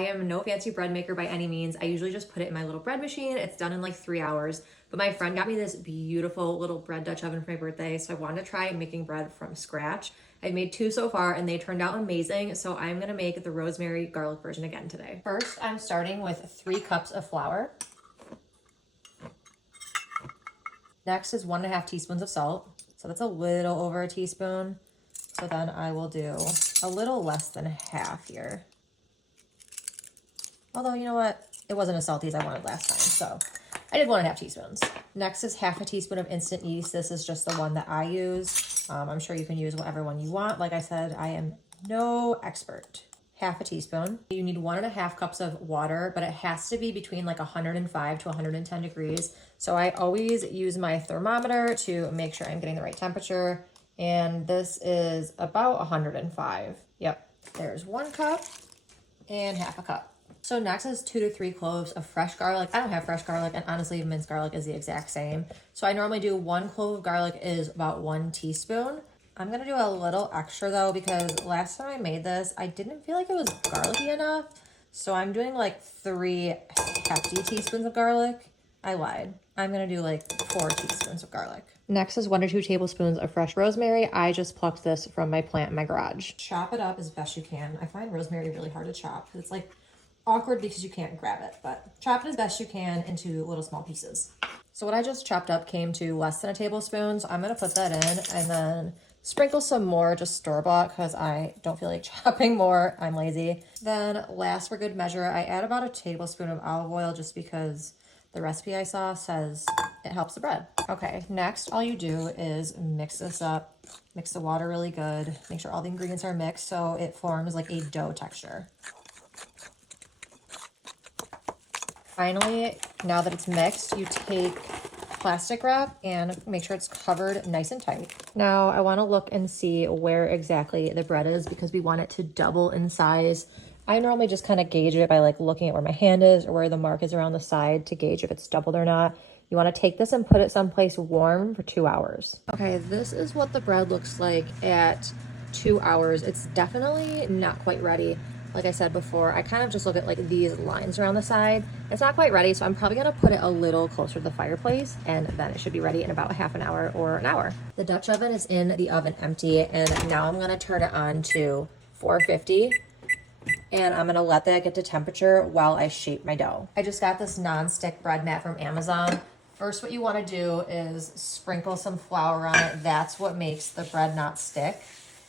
I am no fancy bread maker by any means. I usually just put it in my little bread machine. It's done in like 3 hours. But my friend got me this beautiful little bread Dutch oven for my birthday, so I wanted to try making bread from scratch. I've made 2 so far and they turned out amazing, so I'm gonna make the rosemary garlic version again today. First, I'm starting with 3 cups of flour. Next is 1.5 teaspoons of salt. So that's a little over a teaspoon. So then I will do a little less than half here. Although, you know what? It wasn't as salty as I wanted last time, so I did 1.5 teaspoons. Next is 1/2 teaspoon of instant yeast. This is just the one that I use. I'm sure you can use whatever one you want. Like I said, I am no expert. 1/2 teaspoon. You need 1.5 cups of water, but it has to be between like 105 to 110 degrees. So I always use my thermometer to make sure I'm getting the right temperature. And this is about 105. Yep, there's 1 cup and 1/2 cup. So next is 2 to 3 cloves of fresh garlic. I don't have fresh garlic, and honestly, minced garlic is the exact same. So I normally do 1 clove of garlic is about 1 teaspoon. I'm gonna do a little extra though, because last time I made this, I didn't feel like it was garlicky enough. So I'm doing like 3 hefty teaspoons of garlic. I lied. I'm gonna do like 4 teaspoons of garlic. Next is 1 to 2 tablespoons of fresh rosemary. I just plucked this from my plant in my garage. Chop it up as best you can. I find rosemary really hard to chop because it's like awkward because you can't grab it, but chop it as best you can into little small pieces. So what I just chopped up came to less than a tablespoon. So I'm gonna put that in and then sprinkle some more, just store-bought, because I don't feel like chopping more. I'm lazy. Then last for good measure, I add about a tablespoon of olive oil just because the recipe I saw says it helps the bread. Okay, next all you do is mix this up. Mix the water really good. Make sure all the ingredients are mixed so it forms like a dough texture. Finally, now that it's mixed, you take plastic wrap and make sure it's covered nice and tight. Now I want to look and see where exactly the bread is because we want it to double in size. I normally just kind of gauge it by like looking at where my hand is or where the mark is around the side to gauge if it's doubled or not. You want to take this and put it someplace warm for 2 hours. Okay, this is what the bread looks like at 2 hours. It's definitely not quite ready. Like I said before, I kind of just look at like these lines around the side. It's not quite ready, so I'm probably gonna put it a little closer to the fireplace and then it should be ready in about half an hour or an hour. The Dutch oven is in the oven empty, and now I'm gonna turn it on to 450. And I'm gonna let that get to temperature while I shape my dough. I just got this non-stick bread mat from Amazon. First, what you wanna do is sprinkle some flour on it. That's what makes the bread not stick.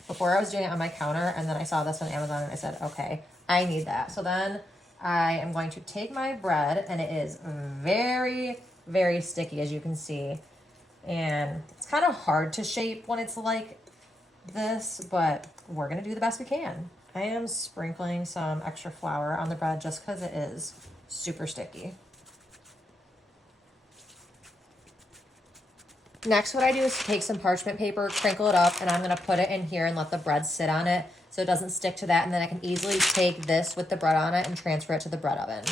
Before I was doing it on my counter, and then I saw this on Amazon and I said, okay, I need that. So then I am going to take my bread, and it is very, very sticky, as you can see. And it's kind of hard to shape when it's like this, but we're gonna do the best we can. I am sprinkling some extra flour on the bread just because it is super sticky. Next, what I do is take some parchment paper, crinkle it up, and I'm gonna put it in here and let the bread sit on it so it doesn't stick to that. And then I can easily take this with the bread on it and transfer it to the bread oven.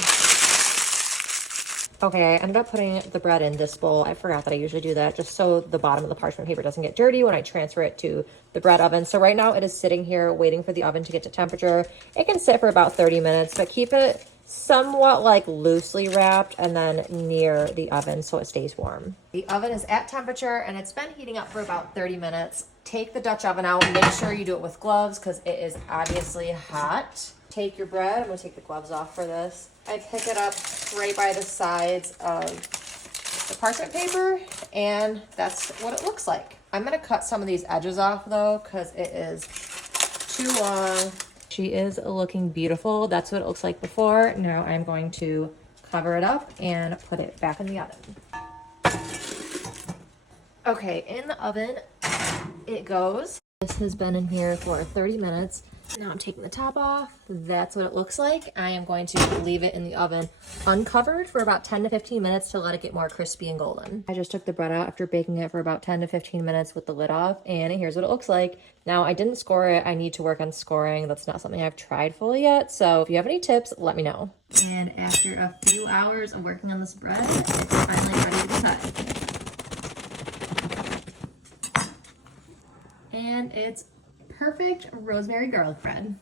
Okay, I ended up putting the bread in this bowl. I forgot that I usually do that just so the bottom of the parchment paper doesn't get dirty when I transfer it to the bread oven. So right now it is sitting here waiting for the oven to get to temperature. It can sit for about 30 minutes, but keep it somewhat like loosely wrapped and then near the oven so it stays warm. The oven is at temperature and it's been heating up for about 30 minutes. Take the Dutch oven out. Make sure you do it with gloves because it is obviously hot. Take your bread. I'm going to take the gloves off for this. I pick it up right by the sides of the parchment paper, and that's what it looks like. I'm going to cut some of these edges off though because it is too long. She is looking beautiful. That's what it looks like before. Now I'm going to cover it up and put it back in the oven. Okay, in the oven it goes. This has been in here for 30 minutes. Now I'm taking the top off. That's what it looks like. I am going to leave it in the oven uncovered for about 10 to 15 minutes to let it get more crispy and golden. I just took the bread out after baking it for about 10 to 15 minutes with the lid off, and here's what it looks like. Now I didn't score it. I need to work on scoring. That's not something I've tried fully yet. So if you have any tips, let me know. And after a few hours of working on this bread, it's finally ready to be cut. And it's perfect rosemary garlic bread.